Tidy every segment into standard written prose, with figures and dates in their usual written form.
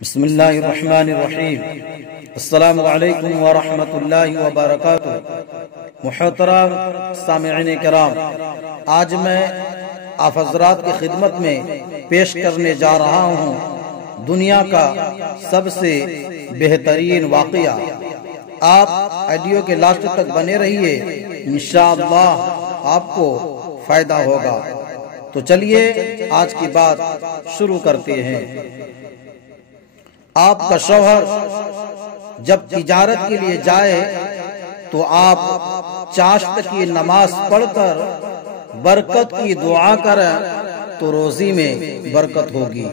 बिस्मिल्लाहिर्रहमानिर्रहीम। अस्सलामु अलैकुम व रहमतुल्लाहि व बरकातुहू। मुहतरम सामिईन किराम, आज मैं आप हज़रात की खिदमत में पेश करने जा रहा हूँ दुनिया का सबसे बेहतरीन वाक़या। आप ऑडियो के लास्ट तक बने रहिए, इंशाअल्लाह आपको फायदा होगा। तो चलिए आज की बात शुरू करते हैं। आपका शौहर जब तिजारत के लिए जाए तो आप चाश्त की नमाज पढ़कर बरकत की दुआ करें तो रोजी में बरकत होगी।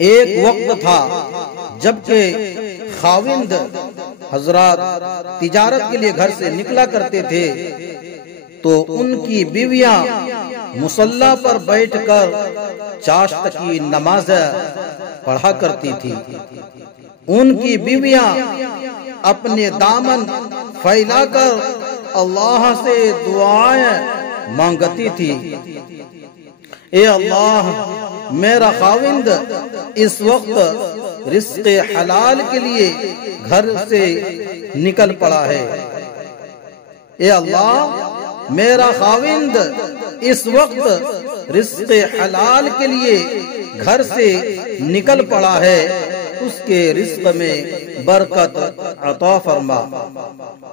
एक वक्त था जबकि खाविंद हजरात तिजारत के लिए घर से निकला करते थे तो उनकी बीवियां मुसल्ला पर बैठकर चाश्त की नमाज पढ़ा करती थी। उनकी बीवियां अपने दामन फैलाकर अल्लाह से दुआएं मांगती थी। ए अल्लाह, मेरा खाविंद इस वक्त रिज़्क़े हलाल के लिए घर से निकल पड़ा है। ए अल्लाह, मेरा खाविंद इस वक्त रिज़्क़े हलाल के लिए घर से निकल पड़ा है, उसके रिज़्क़ में बरकत अता फरमा,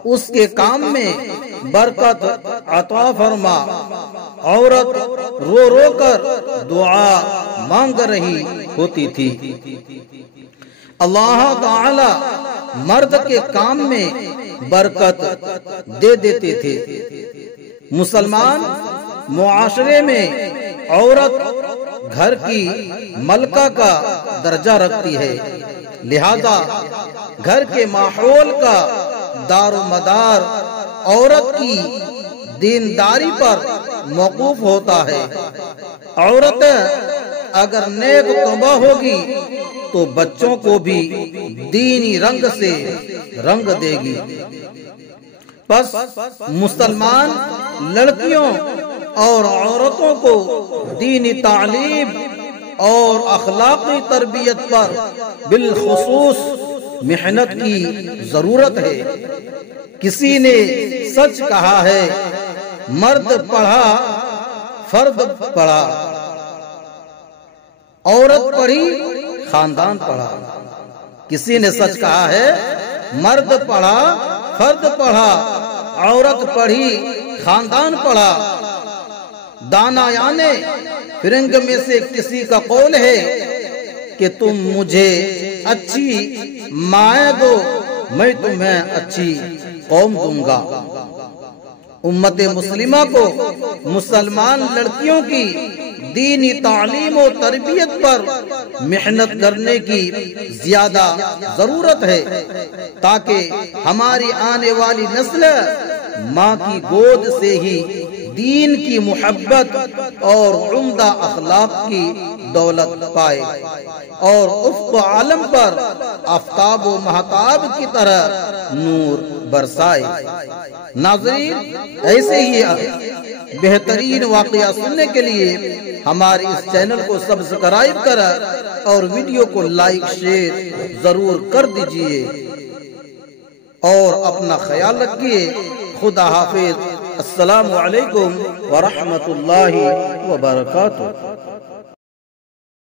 उसके काम में बरकत अता फरमा। औरत रो रो कर दुआ मांग रही होती थी। अल्लाह ताला मर्द के काम में बरकत दे देते थे। मुसलमान मुआशरे में औरत घर की मलका का दर्जा रखती है, लिहाजा घर के माहौल का दारोमदार औरत की दीनदारी पर मौकूफ होता है। औरत अगर नेक तौबा होगी तो बच्चों को भी दीनी रंग से रंग देगी। बस मुसलमान लड़कियों और औरतों को दीनी तालीम और अखलाकी तरबियत पर बिलखुसूस मेहनत की जरूरत है। किसी ने सच कहा है, मर्द पढ़ा फर्द पढ़ा, औरत पढ़ी खानदान पढ़ा। किसी ने सच कहा है, मर्द पढ़ा फर्द पढ़ा, औरत पढ़ी खानदान पढ़ा। दाना याने फिरंग में से किसी का कौल है कि तुम मुझे अच्छी माए दो, मैं तुम्हें अच्छी कौम दूंगा। उम्मत मुस्लिमा को मुसलमान लड़कियों की दीनी तालीम और तरबियत पर मेहनत करने की ज्यादा जरूरत है ताकि हमारी आने वाली नस्ल माँ की गोद से ही दीन की मुहब्बत और उम्दा अखलाक की दौलत पाए और उफ़्क़ आलम पर आफ़ताब व महताब की तरह नूर बरसाए। नाज़रीन, ऐसे ही बेहतरीन वाक़या सुनने के लिए हमारे इस चैनल को सब्सक्राइब करें और वीडियो को लाइक शेयर जरूर कर दीजिए और अपना ख्याल रखिए। खुदा हाफिज। अस्सलामु अलैकुम व रहमतुल्लाहि व बरकातुहू।